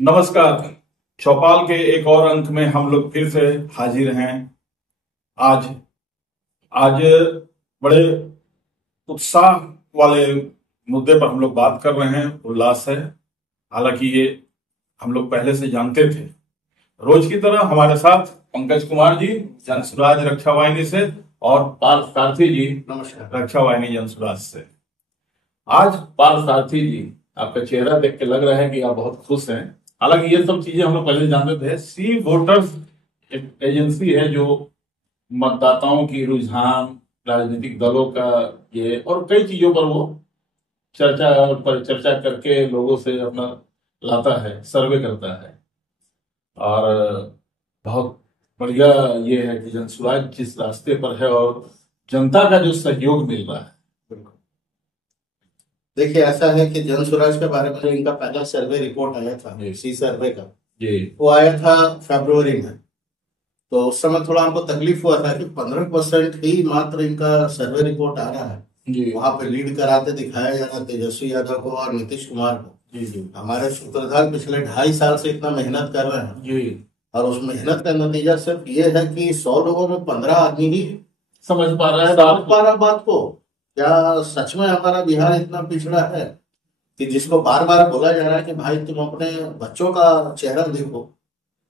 नमस्कार। चौपाल के एक और अंक में हम लोग फिर से हाजिर हैं। आज आज बड़े उत्साह वाले मुद्दे पर हम लोग बात कर रहे हैं। उल्लास है, हालांकि ये हम लोग पहले से जानते थे। रोज की तरह हमारे साथ पंकज कुमार जी जनसुराज रक्षा वाहिनी से और पार्थ सारथी जी नमस्कार रक्षा वाहिनी जनसुराज से। आज पार्थ सारथी जी, आपका चेहरा देख के लग रहा है कि आप बहुत खुश हैं। हालांकि ये सब चीजें हम लोग पहले जानते थे। सी वोटर्स एक एजेंसी है जो मतदाताओं की रुझान, राजनीतिक दलों का ये और कई चीजों पर वो चर्चा करके लोगों से अपना लाता है, सर्वे करता है। और बहुत बढ़िया ये है कि जनसुराज जिस रास्ते पर है और जनता का जो सहयोग मिल रहा है। देखिए, ऐसा है कि जनसुराज के बारे में जो इनका पहला सर्वे रिपोर्ट आया था, सी सर्वे का, वो आया था फरवरी में। तो उस समय थोड़ा हमको तकलीफ हुआ था कि 15% ही मात्र इनका सर्वे रिपोर्ट आ रहा है। वहां पे लीड कराते दिखाया जा रहा तेजस्वी यादव को और नीतीश कुमार को। हमारे सूत्रधार पिछले 2.5 साल से इतना मेहनत कर रहे हैं और उस मेहनत का नतीजा सिर्फ ये है कि 100 लोगों में 15 आदमी ही समझ पा रहा है बात को। क्या सच में हमारा बिहार इतना पिछड़ा है कि जिसको बार बार बोला जा रहा है कि भाई तुम अपने बच्चों का चेहरा देखो,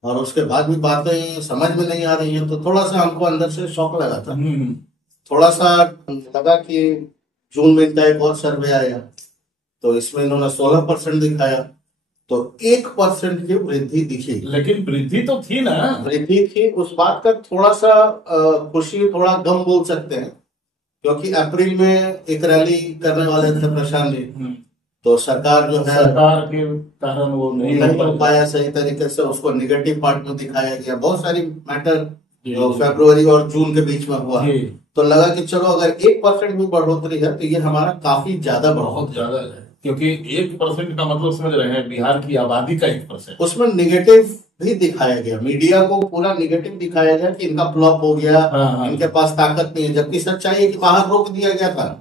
और उसके बाद भी बातें समझ में नहीं आ रही हैं। तो थोड़ा सा हमको अंदर से शौक लगा था। थोड़ा सा लगा कि जून में इनका एक और सर्वे आया तो इसमें इन्होंने 16% दिखाया, तो 1% की वृद्धि दिखी। लेकिन वृद्धि तो थी ना, वृद्धि थी। उस बात का थोड़ा सा खुशी, थोड़ा गम बोल सकते हैं, क्योंकि अप्रैल में एक रैली करने वाले थे प्रशांत जी, तो सरकार जो है सरकार के कारण वो नहीं हो पाया सही तरीके से। उसको निगेटिव पार्ट में दिखाया गया। बहुत सारी मैटर फरवरी और जून के बीच में हुआ, तो लगा कि चलो अगर 1% भी बढ़ोतरी है तो ये हमारा काफी ज्यादा बहुत ज्यादा है। क्योंकि 1% का मतलब समझ रहे हैं, बिहार की आबादी का 1%। उसमें निगेटिव भी दिखाया गया, मीडिया को पूरा निगेटिव दिखाया गया कि इनका फ्लॉप हो गया। इनके पास ताकत नहीं है, जबकि सच्चाई है कि बाहर रोक दिया गया था।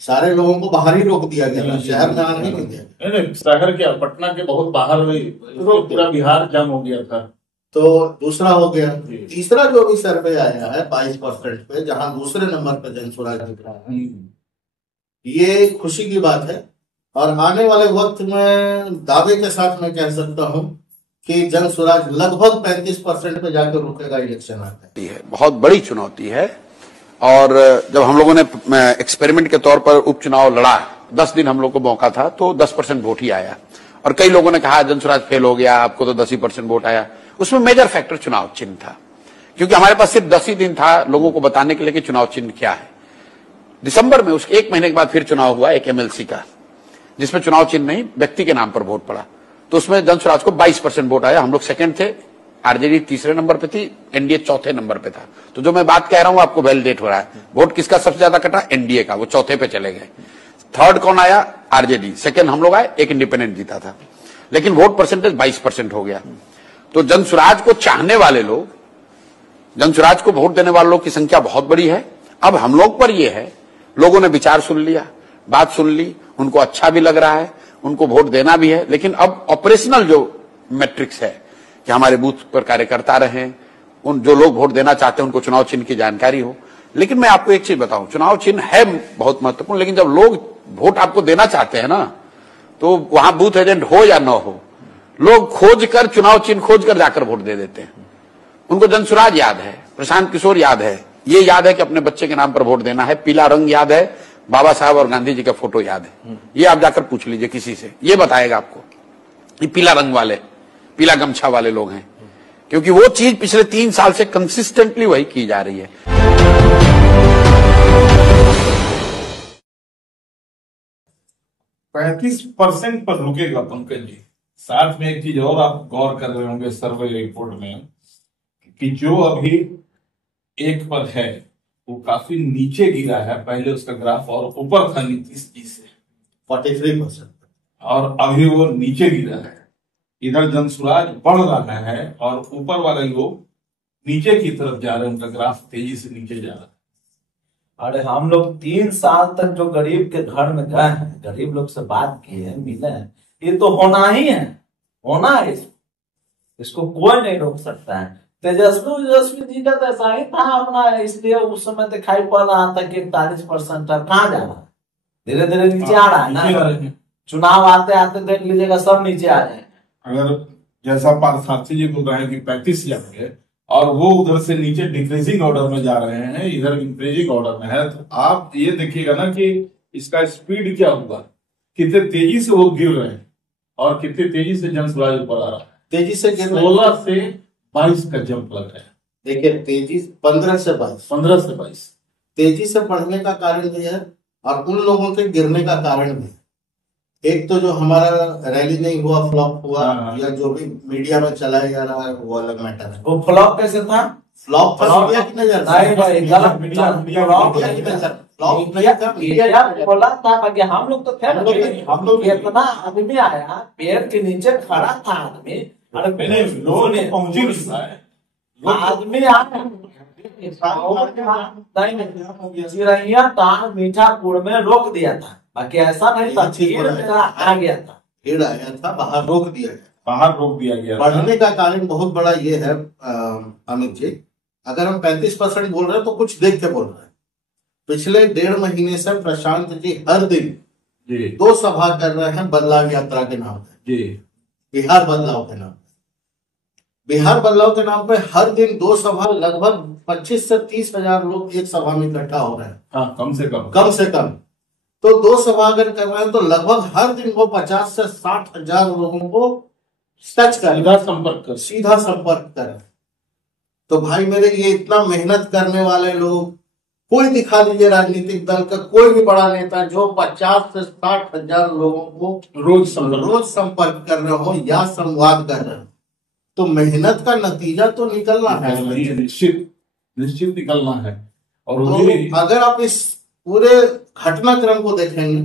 सारे लोगों को बाहर ही रोक दिया गया था, शहर में आने नहीं दिया। नहीं, शहर क्या, पटना के बहुत बाहर पूरा बिहार जम हो गया था। तो दूसरा हो गया। तीसरा जो भी सर्वे आया है 22% पे, जहां दूसरे नंबर पे जनसुराज दिख रहा है, ये खुशी की बात है। और आने वाले वक्त में दावे के साथ मैं कह सकता हूं कि जनसुराज लगभग 35% पे जाकर रुकेगा इलेक्शन आता है। बहुत बड़ी चुनौती है। और जब हम लोगों ने एक्सपेरिमेंट के तौर पर उपचुनाव लड़ा, 10 दिन हम लोग को मौका था, तो 10% वोट ही आया। और कई लोगों ने कहा जनसुराज फेल हो गया, आपको तो 10% वोट आया। उसमें मेजर फैक्टर चुनाव चिन्ह था, क्योंकि हमारे पास सिर्फ 10 ही दिन था लोगों को बताने के लिए कि चुनाव चिन्ह क्या है। दिसंबर में उसके 1 महीने के बाद फिर चुनाव हुआ एक एमएलसी का, जिसमें चुनाव चिन्ह नहीं, व्यक्ति के नाम पर वोट पड़ा। तो उसमें जनसुराज को 22% वोट आया। हम लोग सेकंड थे, आरजेडी तीसरे नंबर पे थी, एनडीए चौथे नंबर पे था। तो जो मैं बात कह रहा हूं आपको वैलिडेट हो रहा है। वोट किसका सबसे ज्यादा कटा? एनडीए का, वो चौथे पे चले गए। थर्ड कौन आया? आरजेडी। सेकंड हम लोग आए, एक इंडिपेंडेंट जीता था। लेकिन वोट परसेंटेज 22% हो गया। तो जनसुराज को चाहने वाले लोग, जनसुराज को वोट देने वाले लोग की संख्या बहुत बड़ी है। अब हम लोग पर यह है, लोगों ने विचार सुन लिया, बात सुन ली, उनको अच्छा भी लग रहा है, उनको वोट देना भी है। लेकिन अब ऑपरेशनल जो मैट्रिक्स है कि हमारे बूथ पर कार्यकर्ता रहे, उन जो लोग वोट देना चाहते हैं उनको चुनाव चिन्ह की जानकारी हो। लेकिन मैं आपको एक चीज बताऊं, चुनाव चिन्ह है बहुत महत्वपूर्ण, लेकिन जब लोग वोट आपको देना चाहते हैं ना, तो वहां बूथ एजेंट हो या न हो, लोग खोज कर, चुनाव चिन्ह खोज कर जाकर वोट दे देते हैं। उनको जनसुराज याद है, प्रशांत किशोर याद है, ये याद है कि अपने बच्चे के नाम पर वोट देना है, पीला रंग याद है, बाबा साहब और गांधी जी का फोटो याद है। ये आप जाकर पूछ लीजिए किसी से, ये बताएगा आपको ये पीला रंग वाले, पीला गमछा वाले लोग हैं, क्योंकि वो चीज पिछले 3 साल से कंसिस्टेंटली वही की जा रही है। 35% पर रुकेगा पंकज जी। साथ में एक चीज और आप गौर कर रहे होंगे सर्वे रिपोर्ट में, कि जो अभी 1 पर है वो काफी नीचे गिरा है। पहले उसका ग्राफ और ऊपर था नीतीश जी से 43%, और अभी वो नीचे गिरा है। इधर जनसुराज बढ़ रहा है और ऊपर वाले लोग नीचे की तरफ जा रहे हैं, उनका ग्राफ तेजी से नीचे जा रहा है। अरे हम लोग 3 साल तक जो गरीब के घर में गए हैं, गरीब लोग से बात किए हैं, मिले हैं, ये तो होना ही है, होना है इसको कोई नहीं रोक सकता है। तेजस्वी जी का तो ऐसा ही था अपना, इसलिए उस समय दिखाई पड़ रहा था कि 41% अब कहाँ जा रहा है, धीरे धीरे नीचे आ रहा है ना। चुनाव आते आते देख लीजिएगा सब नीचे आ जाए। अगर जैसा पार्थसारथी जी बोल रहे हैं कि 35 जाएंगे और वो उधर से नीचे डिक्रीजिंग ऑर्डर में जा रहे हैं, इधर इंक्रीजिंग ऑर्डर में है, तो आप ये देखिएगा ना कि इसका स्पीड क्या होगा, कितने तेजी से वो गिर रहे हैं और कितनी तेजी से जनसुराज ऊपर आ रहा है। तेजी से 16 से 22 का जंप लग रहा है। देखिए तेजी 15 से 22 तेजी से बढ़ने का कारण भी है और उन लोगों के गिरने का कारण भी। एक तो जो हमारा रैली नहीं हुआ, फ्लॉप हुआ, या जो भी मीडिया में चलाया जा रहा है वो अलग मैटर है। वो फ्लॉप कैसे था? फ्लॉप मीडिया की नजर बोला था कि हम लोग तो थे, हम लोग इतना आदमी आया, पेड़ के नीचे खड़ा था आदमी, आदमी चिरैया टान मीठापुर में रोक दिया था, बाकी ऐसा नहीं था, आ गया था, भीड़ आया था, बाहर रोक दिया गया। बढ़ने का कारण बहुत बड़ा ये है अमित जी, अगर हम 35% बोल रहे हैं तो कुछ देख के बोल रहे हैं। पिछले 1.5 महीने से प्रशांत जी हर दिन 2 सभा कर रहे हैं बदलाव यात्रा के नाम पे, बिहार बदलाव के नाम पे। बिहार बदलाव के नाम पे हर दिन 2 सभा, लगभग 25 से 30 हजार लोग एक सभा में इकट्ठा हो रहे हैं। हाँ, कम से कम। तो 2 सभा अगर कर रहे हैं तो लगभग हर दिन वो 50 से 60 हजार लोगों को टच कर, सीधा संपर्क कर। तो भाई मेरे, ये इतना मेहनत करने वाले लोग, कोई दिखा दीजिए राजनीतिक दल का कोई भी बड़ा नेता जो 50 से 60 हजार लोगों को रोज संपर्क कर रहे हो या संवाद कर रहे हो, तो मेहनत का नतीजा तो निकलना है, निश्चित निकलना है। और तो अगर आप इस पूरे घटनाक्रम को देखेंगे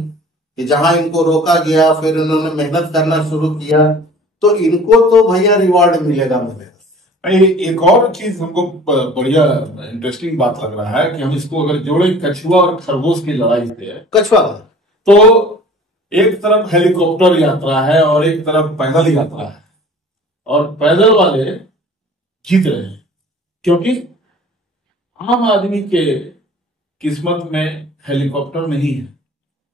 कि जहां इनको रोका गया, फिर इन्होंने मेहनत करना शुरू किया, तो इनको तो भैया रिवॉर्ड मिलेगा। एक और चीज हमको बढ़िया इंटरेस्टिंग बात लग रहा है कि हम इसको अगर जोड़े कछुआ और खरगोश की लड़ाई से, कछुआ तो एक तरफ हेलीकॉप्टर यात्रा है और एक तरफ पैदल यात्रा है, और पैदल वाले जीत रहे हैं क्योंकि आम आदमी के किस्मत में हेलीकॉप्टर नहीं है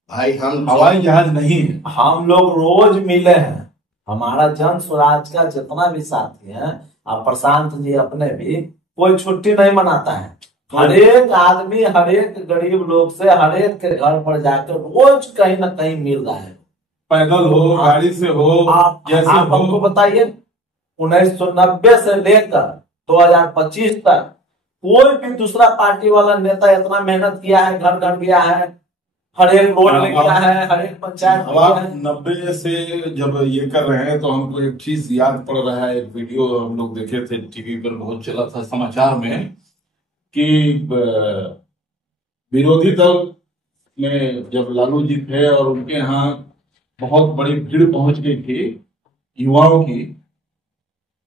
भाई, हम हवाई जहाज नहीं है। हम लोग रोज मिले हैं, हमारा जन स्वराज का जितना भी साथी है, और प्रशांत जी अपने भी, कोई छुट्टी नहीं मनाता है। हर एक आदमी, हर एक गरीब लोग से, हर एक के घर पर जाकर रोज कहीं ना कहीं मिल रहा है, पैदल हो, गाड़ी से हो, जैसे आप हमको बताइए 1990 से लेकर 2025 तक कोई भी दूसरा पार्टी वाला नेता इतना मेहनत किया है, घर घर गया है, हर एक रोड में गया है, हर एक पंचायत में गया है। 90 से जब ये कर रहे हैं तो हमको एक चीज याद पड़ रहा है, एक वीडियो हम लोग देखे थे टीवी पर, बहुत चला था समाचार में, कि विरोधी दल में जब लालू जी थे और उनके यहाँ बहुत बड़ी भीड़ पहुंच गई थी युवाओं की,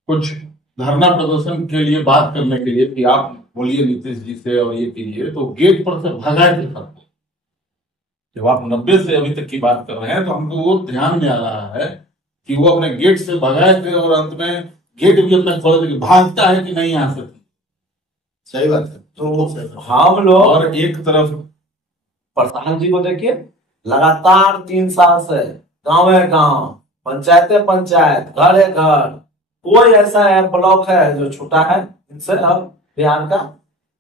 कुछ धरना प्रदर्शन के लिए, बात करने के लिए कि आप बोलिए नीतीश जी से और ये कीजिए, तो गेट पर से भगाए थे सबको। जब आप 90 से अभी तक की बात कर रहे हैं तो हमको वो ध्यान में आ रहा है कि वो अपने गेट से भगाए थे और अंत में गेट भी अपना खोल दे, भागता है कि नहीं आ सकती। सही बात है। तो हम लोग, और एक तरफ प्रधान जी को देखिए, लगातार 3 साल से गाँव गाँव, पंचायत, घर घर, कोई ऐसा ब्लॉक है जो छूटा है इनसे। अब बिहार का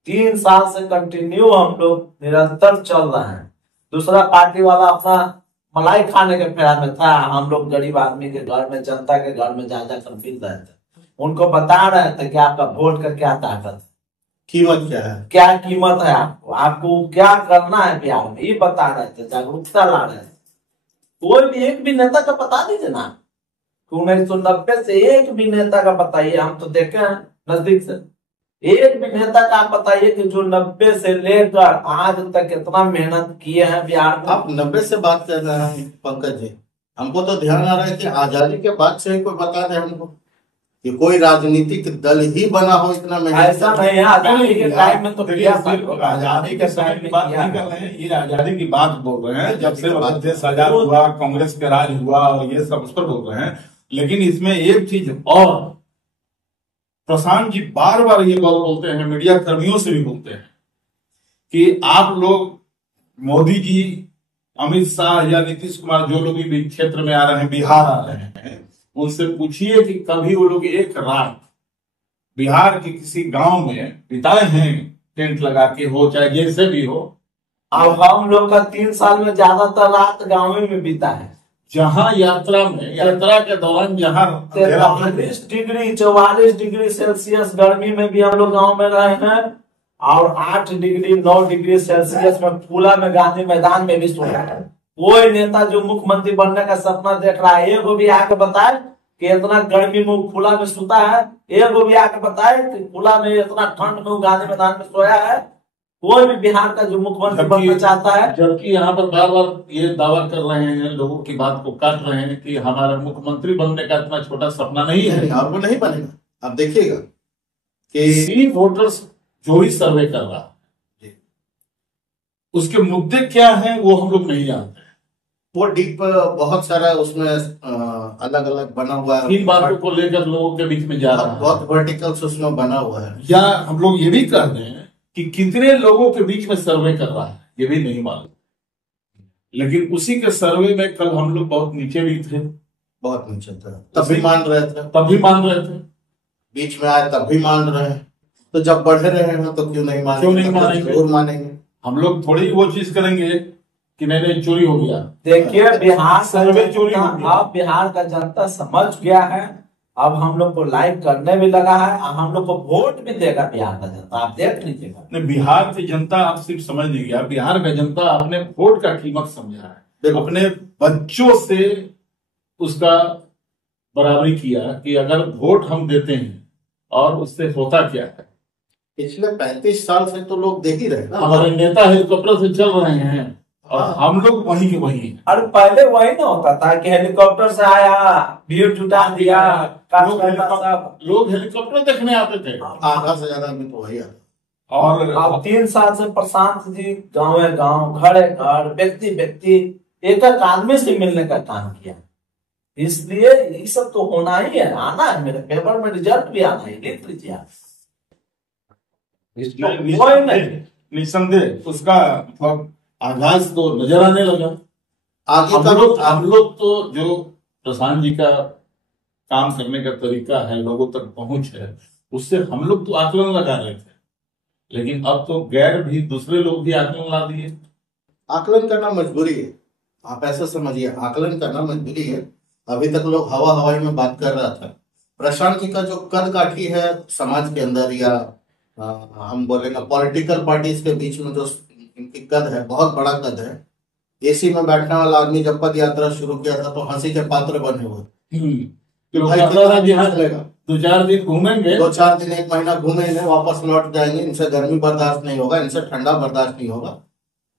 3 साल से कंटिन्यू हम लोग निरंतर चल रहे हैं। दूसरा पार्टी वाला अपना मलाई खाने के फेरा में था, हम लोग गरीब आदमी के घर में, जनता के घर में जा जाकर मिल रहे थे, उनको बता रहे थे कि आपका वोट का क्या ताकत है, कीमत क्या है, क्या कीमत है, आपको क्या करना है बिहार में, ये बता रहे थे, जागरूकता ला रहे थे। कोई भी एक भी नेता का बता दीजिए ना, 1990 से एक भी नेता का बताइए, हम तो देखे हैं नजदीक से, एक भी नेता का आप बताइए कि जो 90 से लेकर आज तक कितना मेहनत किए हैं बिहार में। आप 90 से बात कर रहे हैं पंकज जी, हमको तो ध्यान आ रहा है कि आजादी के बाद से ही कोई बता दे हमको। कि कोई राजनीतिक दल ही बना हो इतना मेहनत। ऐसा नहीं है, आजादी के टाइम में तो किया था। आजादी के समय की बात नहीं कर रहे हैं, ये आजादी की बात बोल रहे हैं, जब से देश आजाद हुआ, कांग्रेस के राज हुआ और ये सब उस पर बोल रहे हैं। लेकिन इसमें एक चीज और, प्रशांत जी बार बार ये बात बोलते हैं, मीडिया कर्मियों से भी बोलते हैं कि आप लोग, मोदी जी, अमित शाह या नीतीश कुमार, जो लोग भी क्षेत्र में आ रहे हैं, बिहार आ रहे हैं, उनसे पूछिए कि कभी वो लोग एक रात बिहार के किसी गांव में बिताए हैं, टेंट लगा के हो चाहे जैसे भी हो। अब हम लोग का 3 साल में ज्यादातर रात गाँव में बीता है। जहां यात्रा के दौरान जहां 43 डिग्री 44 डिग्री सेल्सियस गर्मी में भी हम लोग गाँव में रहे हैं, और 8 डिग्री 9 डिग्री सेल्सियस में खुला में गांधी मैदान में भी सोया है। कोई नेता जो मुख्यमंत्री बनने का सपना देख रहा है, एक भी आके बताए कि इतना गर्मी में खुला में सोता है, एक भी आके बताए कि खुला में इतना ठंड में गांधी मैदान में सोया है। कोई भी बिहार का जो मुख्यमंत्री बनना चाहता है, जबकि यहाँ पर बार बार ये दावा कर रहे हैं, लोगों की बात को काट रहे हैं कि हमारा मुख्यमंत्री बनने का इतना छोटा सपना नहीं है, और वो नहीं बनेगा। आप देखिएगा कि सी वोटर्स जो ही सर्वे कर रहा है, उसके मुद्दे क्या हैं वो हम लोग नहीं जानते। वो डीप बहुत सारा उसमें अलग अलग बना हुआ है, इन बातों को लेकर लोगों के बीच में जा रहा है, बहुत वर्टिकल्स उसमें बना हुआ है। या हम लोग ये भी कर रहे हैं कि कितने लोगों के बीच में सर्वे कर रहा है, ये भी नहीं मालूम। लेकिन उसी के सर्वे में कल हम लोग बहुत नीचे भी थे, बहुत नीचे था, तब भी मान रहे थे, बीच में आए तब भी मान रहे हैं। तो जब बढ़ रहे हैं तो क्यों नहीं मानेंगे? जरूर मानेंगे। हम लोग थोड़ी वो चीज करेंगे कि नहीं चोरी हो गया। देखिए बिहार सर्वे चोरी हो गया। अब बिहार का जनता समझ गया है, अब हम लोग को लाइक करने भी लगा है, हम लोग को वोट भी देगा बिहार का जनता, आप देख लीजिएगा। बिहार की जनता आप सिर्फ समझ नहीं गया, बिहार का जनता अपने वोट का कीमत समझा है, अपने बच्चों से उसका बराबरी किया कि अगर वोट हम देते हैं और उससे होता क्या है। पिछले 35 साल से तो लोग देख ही रहे हैं। हमारे नेता हेलीकॉप्टर से चल रहे हैं और हम लोग वही के वही। अरे पहले वही ना होता था कि हेलीकॉप्टर से आया, भीड़ जुटा दिया, लोग हेलीकॉप्टर देखने आते थे, आधा से ज्यादा में तो वही आता। और अब 3 साल से प्रशांत जी गाँव घर व्यक्ति एक आदमी से मिलने का काम किया, इसलिए ये सब तो होना ही है, आना है, मेरे पेपर में रिजल्ट भी आना है, लिख लीजिए आप। निसंदेह उसका मतलब आगाज तो नजर आने लगा। आगे हम लोग तो जो प्रशांत जी का काम करने का तरीका है, लोगों तक पहुंच है, उससे हम लोग तो आकलन लगा रहे थे, लेकिन अब तो गैर भी दूसरे लोग भी आकलन ला दिए। आकलन करना मजबूरी है, आप ऐसा समझिए, आकलन करना मजबूरी है। अभी तक लोग हवाई में बात कर रहा था। प्रशांत जी का जो कद काठी है समाज के अंदर, या हम बोलेंगे पॉलिटिकल पार्टीज के बीच में जो इनकी कद है, बहुत बड़ा कद है। एसी में बैठने वाला आदमी जब पद यात्रा शुरू किया था तो हंसी के पात्र बने हुए। 2-4 दिन घूमेंगे, 2-4 दिन 1 महीना घूमेंगे, वापस लौट जाएंगे, इनसे गर्मी बर्दाश्त नहीं होगा, इनसे ठंडा बर्दाश्त नहीं होगा।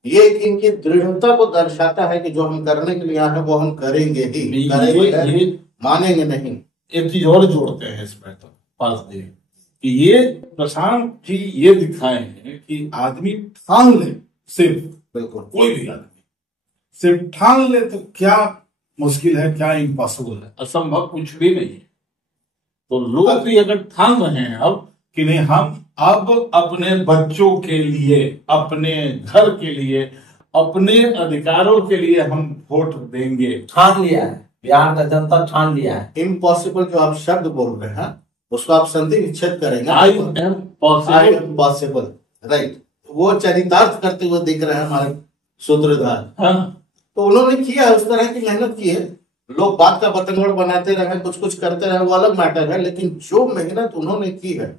ये इनकी दृढ़ता को दर्शाता है कि जो हम करने के लिए आए हैं वो हम करेंगे ही, करेंगे, मानेंगे नहीं। एक चीज और जोड़ते हैं इसमें तो पास दे कि ये प्रशांत जी ये दिखाए हैं कि आदमी ठान ले, सिर्फ बिल्कुल कोई भी आदमी सिर्फ ठान ले तो क्या मुश्किल है, क्या इम्पॉसिबल है, असंभव कुछ भी नहीं है। तो लोग भी अगर ठान रहे हैं अब कि नहीं, हम अब अपने बच्चों के लिए, अपने घर के लिए, अपने अधिकारों के लिए हम वोट देंगे, ठान लिया है, बिहार का जनता ठान लिया है। इम्पॉसिबल जो आप शब्द बोल रहे हैं उसको आप संधि विच्छेद करेंगे। आई एम पॉसिबल, राइट, वो चरितार्थ करते हुए दिख रहे हैं हमारे सूत्रधार। हाँ। तो उन्होंने किया, उस तरह की मेहनत की है। लोग बात का बतंगड़ बनाते रहे, कुछ करते रहे, वो अलग मैटर है, लेकिन जो मेहनत उन्होंने की है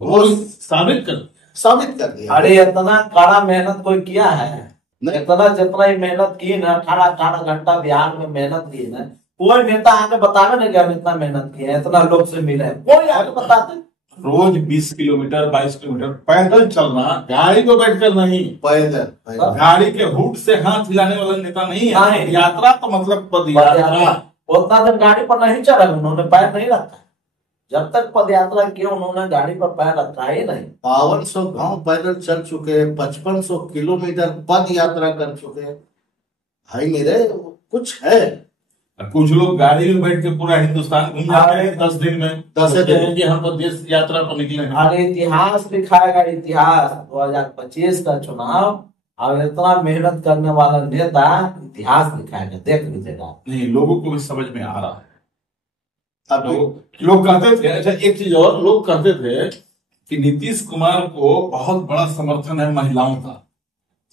वो साबित कर दिया। अरे इतना कड़ा मेहनत कोई किया है? इतना जितना ही मेहनत की ना, 18 घंटा बिहार में मेहनत की ना, कोई नेता आके बतावे ना कि हम इतना मेहनत किए, इतना लोग से मिले, कोई आके बताते? रोज 20 किलोमीटर 22 किलोमीटर पैदल चलना, गाड़ी पे बैठकर नहीं, पैदल गाड़ी के हुड से हाथ हिलाने वाला नेता नहीं है। यात्रा तो मतलब पद यात्रा। उतना दिन गाड़ी पर नहीं चला, उन्होंने पैर नहीं रखा। जब तक पद यात्रा की उन्होंने गाड़ी पर पैर रखा ही नहीं। 5200 गांव पैदल चल चुके, 5500 किलोमीटर पद यात्रा कर चुके। भाई मेरे कुछ है। कुछ लोग गाड़ी में बैठ के पूरा हिंदुस्तान घूम जाते हैं 10 दिन में। 10 दिन कि हम तो देश यात्रा पर निकले हैं। अरे इतिहास दिखाएगा, इतिहास 2025 का चुनाव, और इतना मेहनत करने वाला नेता इतिहास दिखाएगा, देख लीजिएगा। नहीं, लोगों को भी समझ में आ रहा है। लोग कहते थे, अच्छा एक चीज और, लोग कहते थे कि नीतीश कुमार को बहुत बड़ा समर्थन है महिलाओं का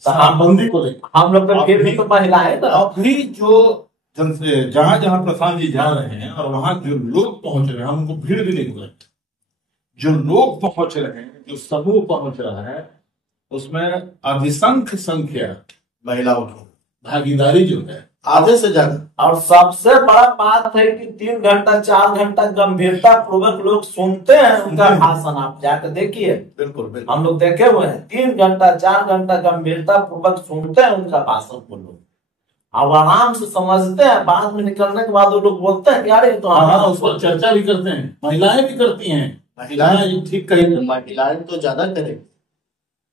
शराबबंदी को लेकर। हम लोग तो फिर भी तो महिलाएं ना। और फिर जो जहां जहां प्रशांत जी जा रहे हैं और वहां जो लोग पहुंच रहे हैं, हम उनको भीड़ भी नहीं बोलते, जो लोग पहुंच रहे हैं, जो समूह पहुंच रहा है, उसमें अधिसंख्य संख्या महिलाओं की भागीदारी जो है आधे से ज्यादा। और सबसे बड़ा बात है कि 3 घंटा 4 घंटा गंभीरता पूर्वक लोग सुनते हैं उनका भाषण। आप जाकर देखिए, बिल्कुल बिल्कुल हम लोग देखे हुए हैं, 3 घंटा 4 घंटा गंभीरता पूर्वक सुनते हैं उनका भाषण को लोग, अब आराम से समझते हैं। बाद में निकलने के बाद वो लोग बोलते हैं कि अरे तो उस पर चर्चा भी करते हैं, महिलाएं भी करती हैं। महिलाएं ठीक कही, महिलाएं तो ज्यादा करेंगी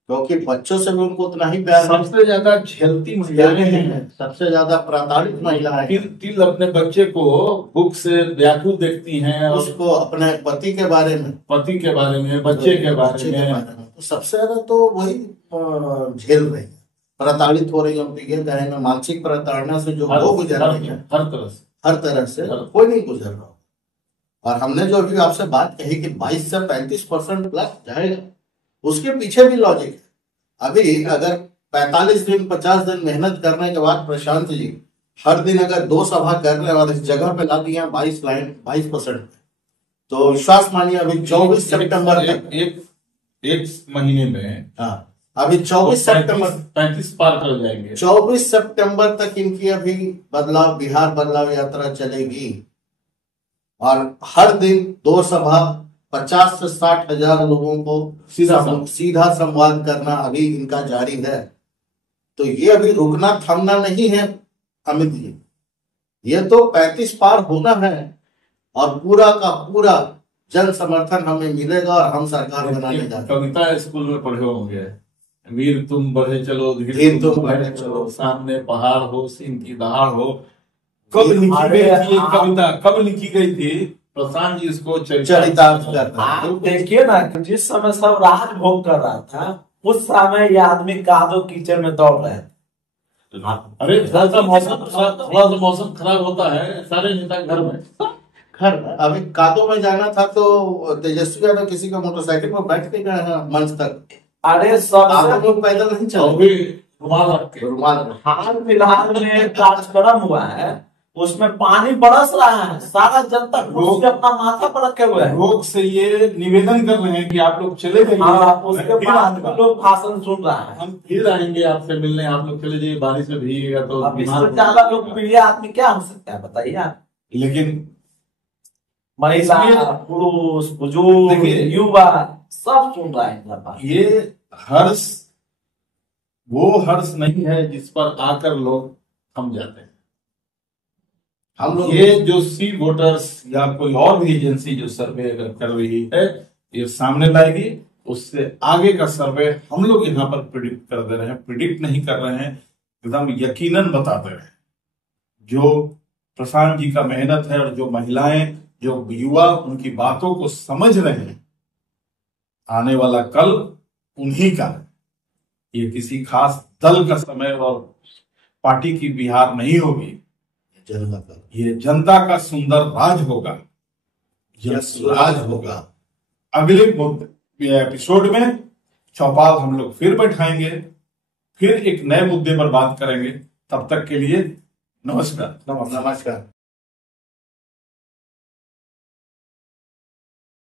क्योंकि बच्चों से भी उनको उतना ही प्यार। सबसे ज्यादा झेलती महिलाएं हैं, सबसे ज्यादा प्रताड़ित महिलाएं। तिल अपने बच्चे को बुक से व्याकुल देखती हैं, उसको अपने पति के बारे में, बच्चे के बारे में। तो सबसे ज्यादा तो वही झेल रही है, प्रताड़ित हो रही है। हम ये कहेंगे मानसिक प्रताड़ना से जो वो गुजर रही है, हर तरह से कोई नहीं गुजर रहा। और हमने जो अभी आपसे बात कही कि 22 से 35% प्लस जाएगा, उसके पीछे भी लॉजिक है। अभी अगर 45 दिन 50 दिन मेहनत करने के बाद प्रशांत जी हर दिन अगर 2 सभा कर रहे और इस जगह पे ला दिए 22% तो विश्वास मानिए अभी 24 सितंबर तक एक महीने में, हाँ अभी 24 सितंबर 35 पार कर जाएंगे। 24 सितंबर तक इनकी अभी बिहार बदलाव यात्रा चलेगी और हर दिन 2 सभा 50 से 60 हजार लोगों को सीधा संवाद करना अभी इनका जारी है। तो ये अभी रुकना थमना नहीं है अमित जी, ये तो 35 पार होना है और पूरा का पूरा जन समर्थन हमें मिलेगा और हम सरकार बनाने जा रहे हैं। कविता स्कूल में पढ़े होंगे, वीर तुम बढ़े चलो धीरे तुम बढ़े चलो, सामने पहाड़ हो सिंह की दहाड़ हो। कब लिखी गई थी कविता, कब लिखी गई थी? प्रशांत जी इसको चरितार्थ करता है। आप देखिए ना, जिस समय सब राज भोग कर रहा था उस समय ये आदमी कादो कीचड़ में दौड़ रहे थे। अरे थोड़ा सा मौसम खराब होता है, सारे नेता घर में घर अभी कादो में जाना था तो तेजस्वी यादव किसी का मोटरसाइकिल पर बैठ के गए हैं मंच तक। अरे सब लोग पैदल नहीं चले, रुमाल हाल फिलहाल में कार्यक्रम हुआ है, उसमें पानी बरस रहा है, सारा जनता रोग अपना माथा पर रखे हुए हैं। लोग से ये निवेदन कर रहे हैं कि आप लोग चले जाइए। उसके बाद लोग भाषण सुन रहा है, हम फिर आएंगे आपसे मिलने, आप लोग चले जाइए, बारिश में भीगेगा तो। अब इससे ज्यादा लोग प्रिय आदमी क्या हो सकता है बताइए आप। लेकिन महिला पुरुष बुजुर्ग युवा सब सुन रहा है। ये हर्ष वो हर्ष नहीं है जिस पर आकर लोग थम जाते हैं। हम लोग ये जो सी वोटर्स या कोई और भी एजेंसी जो सर्वे अगर कर रही है, ये सामने लाएगी, उससे आगे का सर्वे हम लोग यहाँ पर प्रिडिक्ट कर दे रहे हैं। प्रिडिक्ट नहीं कर रहे हैं, एकदम यकीनन बता दे रहे हैं। जो प्रशांत जी का मेहनत है और जो महिलाएं जो युवा उनकी बातों को समझ रहे हैं, आने वाला कल उन्हीं का है। ये किसी खास दल का समय और पार्टी की बिहार नहीं होगी, ये जनता का सुंदर राज होगा, यह स्वराज होगा। अगले एपिसोड में चौपाल हम लोग फिर बैठाएंगे, फिर एक नए मुद्दे पर बात करेंगे। तब तक के लिए नमस्कार।